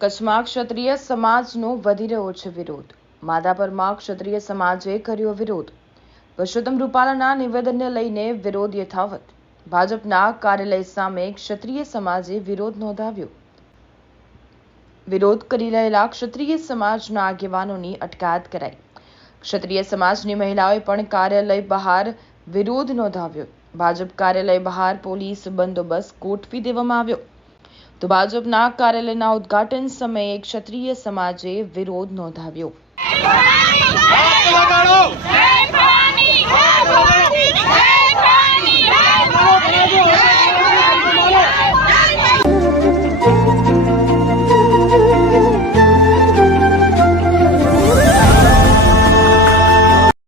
કચ્છમાં ક્ષત્રિય સમાજનો વધી રહ્યો છે વિરોધ. માધાપરમાં ક્ષત્રિય સમાજે કર્યો વિરોધ. પરસોત્તમ રૂપાલાના નિવેદનને લઈને વિરોધ યથાવત. ભાજપના કાર્યાલય સામે ક્ષત્રિય સમાજે વિરોધ નોંધાવ્યો. વિરોધ કરી રહેલા ક્ષત્રિય સમાજના આગેવાનોની અટકાયત કરાઈ. ક્ષત્રિય સમાજની મહિલાઓએ પણ કાર્યાલય બહાર વિરોધ નોંધાવ્યો. ભાજપ કાર્યાલય બહાર પોલીસ બંદોબસ્ત ગોઠવી દેવામાં આવ્યો. તો ભાજપના કાર્યાલયના ઉદ્ઘાટન સમયે ક્ષત્રિય સમાજે વિરોધ નોંધાવ્યો.